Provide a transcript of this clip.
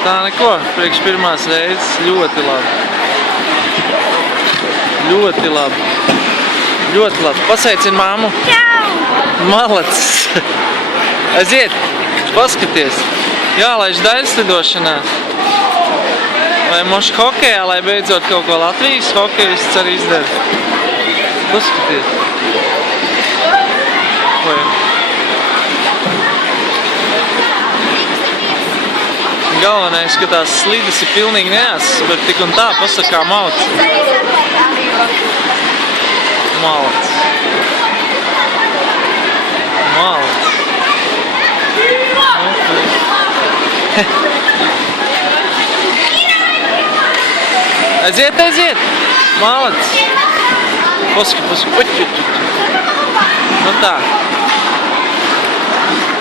Tā neko, priekš pirmās reizes ļoti labi. Ļoti labi. Ļoti labi. Pasveicini mammu. Čau! Malacis. Aiziet, paskaties. Jālaiž daļslidošanā. Vai moši hokejā, lai beidzot kaut ko Latvijas hokejists arī izdara. Paskaties. Vai? Galvenais, ka tās slidas ir pilnīgi neasas, bet tik un tā pasakā mauc. Malacis. Malacis. Aiziet, aiziet! Malacis! Paski. Nu tā.